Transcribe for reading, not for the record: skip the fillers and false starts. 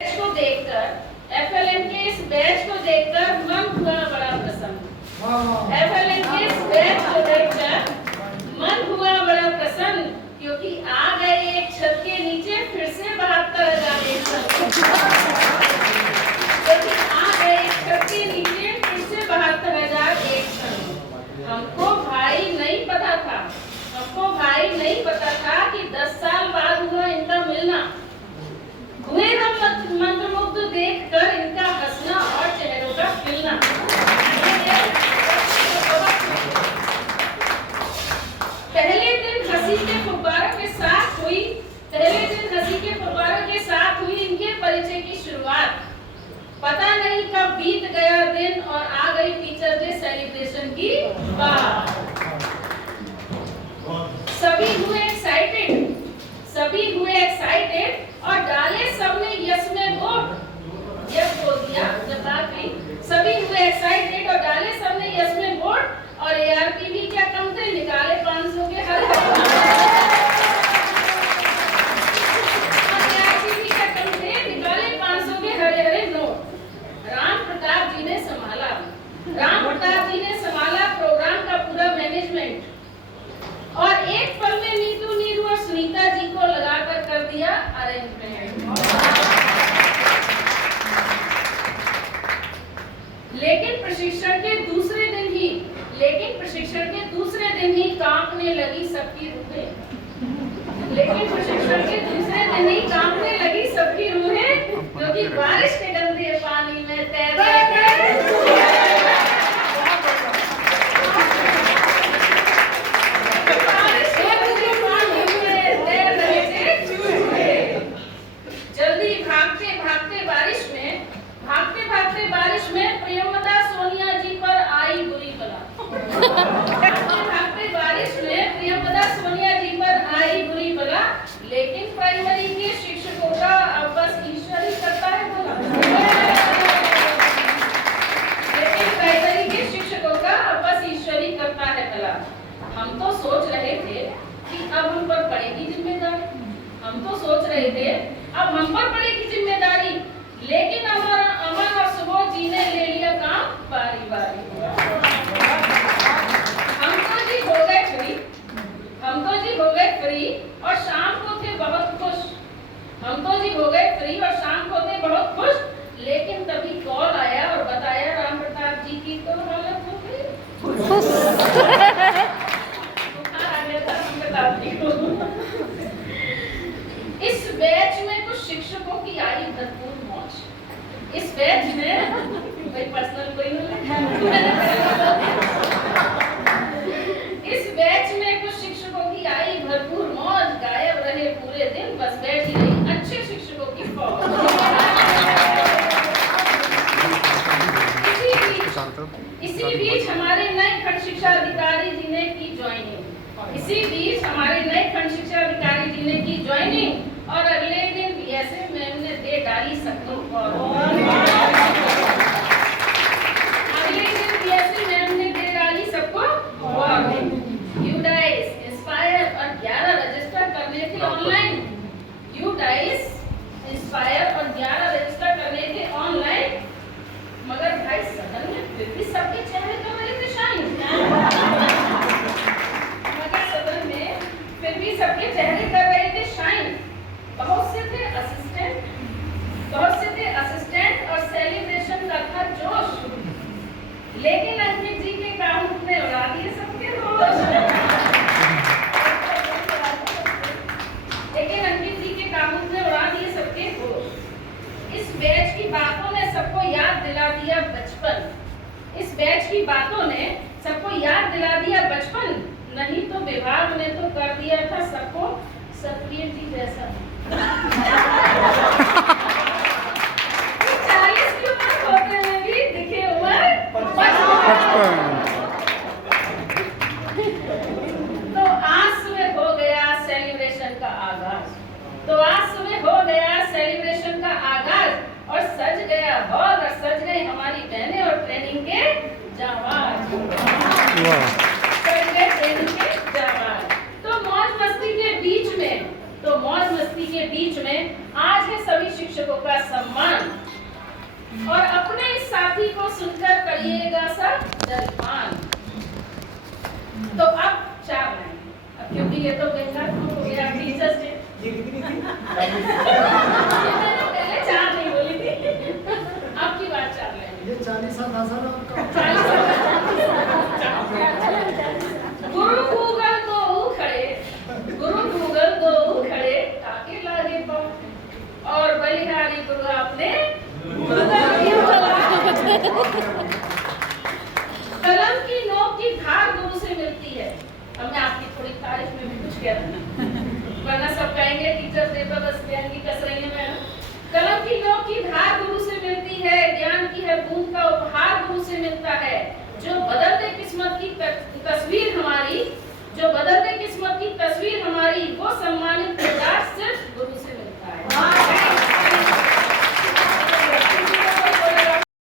को देखकर एफएलएन के इस बैच को देखकर मन हुआ बड़ा प्रसन्न। एफएलएन के इस बैच को देखकर मन हुआ बड़ा प्रसन्न, क्योंकि आ गए एक छत के नीचे फिर से 72,000 एक संग। क्योंकि आ गए एक छत के नीचे फिर से 72,000 एक संग। हमको भाई नहीं पता था, हमको भाई नहीं पता था कि 10 साल बाद हुआ इनका मिलना। हुए हम मंत्रमुग्ध देखकर इनका हंसना और चेहरों का खिलना। पहले दिन हंसी के फुब्बारों के साथ हुई इनके परिचय की शुरुआत। पता नहीं कब बीत गया दिन और आ गई टीचर डे सेलिब्रेशन की बात। सभी हुए एक्साइटेड और डाले सबने यस में वोट। यस बोल दिया जब बात हुई। सभी हुए एक्साइटेड और डाले सबने यस में वोट। और एआरपी भी क्या कम थे, निकाले 500 के हर हरे नोट। राम प्रताप जी ने संभाला प्रोग्राम का पूरा मैनेजमेंट और एक पल में नीतू, नीरू और सुनीता जी को लगाकर कर दिया अरेंजमेंट। लेकिन प्रशिक्षण के दूसरे दिन ही कांपने लगी सबकी रूहें, क्योंकि बारिश के गंदे पानी में तैर रहे जल्दी भागते बारिश में प्रियमदा सोनिया जी पर आई बुरी बला। भागते बारिश में प्रियमदा सोनिया जी पर आई बुरी बला। लेकिन प्राइमरी के शिक्षकों का अब बस ईश्वर ही करता है भला। हम तो सोच रहे थे अब हम पर पड़ेगी जिम्मेदारी। लेकिन अमन और सुबोध जी ने ले लिया काम बारी बारी। हम तो जी हो गए फ्री और शाम को थे बहुत खुश। लेकिन तभी कॉल आया और बताया राम प्रताप जी की तो हालत हो गई। इस बैच में कुछ शिक्षकों की आई भरपूर मौज। इस बैच में कुछ शिक्षकों की आई भरपूर मौज। गायब रहे पूरे दिन, बस बैठी रही अच्छे शिक्षकों की फौज। इसी बीच हमारे नए खंड शिक्षा अधिकारी जी ने की ज्वाइनिंग और अगले दिन बीएसए मैम ने दे डाली सबको यूडाइस, इंस्पायर और 11 रजिस्टर करने थे ऑनलाइन। मगर भाई सदन में फिर भी सबके चेहरे तो मेरे पे शाइन। बहुत से थे असिस्टेंट और सेलिब्रेशन का था जोश। लेकिन अंकित जी के काम ने उड़ा दिए सबके होश। इस बैच की बातों ने सबको याद दिला दिया बचपन। नहीं तो विभाग ने तो कर दिया था सबको सक्रिय जी जैसा। 40 की उम्र होते हुए भी दिखे उम्र 55। तो आज सुबह हो गया सेलिब्रेशन का आगाज और सज गया हॉल और सज गई हमारी बहनें और ट्रेनिंग के जावाज। तो मौज मस्ती के बीच में आज है सभी शिक्षक शिक्षकों का सम्मान और अपने इस साथी को सुनकर करिएगा सब जलपान। तो अब 4 लाइन, अब क्योंकि ये तो बेकार हो गया टीचर्स डे, मैंने पहले 4 नहीं बोली थी, अब की बात 4 लाइन। ये 40 साल आसान आपका। गुरु गूगल दो खड़े, गुरु गूगल दो खड़े, ताके लागे पाँव और बलिहारी गुरु आपने कलम की नोक की धार गुरु से मिलती है। अब मैं आपकी थोड़ी तारीफ में भी कुछ कह रहा वरना सब कहेंगे टीचर्स डे पर बस ज्ञान की कस रही है मैडम। कलम की नोक की धार गुरु से मिलती है, ज्ञान की है बूंद का उपहार गुरु से मिलता है। जो बदलते किस्मत की तस्वीर हमारी, जो बदलते किस्मत की तस्वीर हमारी, वो सम्मानित किरदार सिर्फ